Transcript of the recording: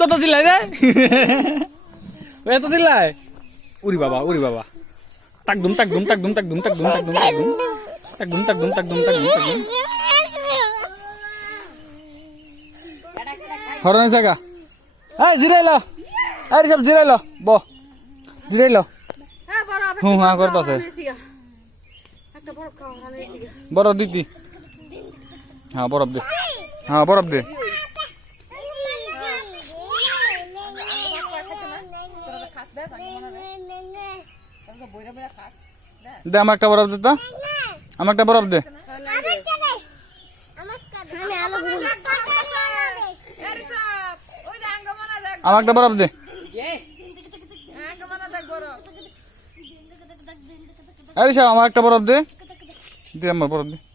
কত চিল্লাই রে এত চিল্লাই উরি বাবা টাক দুম হরনে জায়গা এই জিরাইল এই সব জিরাইল ব জিরাইল হ্যাঁ করতেছে বরফ দিতি হ্যাঁ বরফ দে দে আমার একটা বরফ দে তো আমার একটা বরফ দে আমার একটা বরফ দে আরে আমার একটা বরফ দে আমার বরফ দে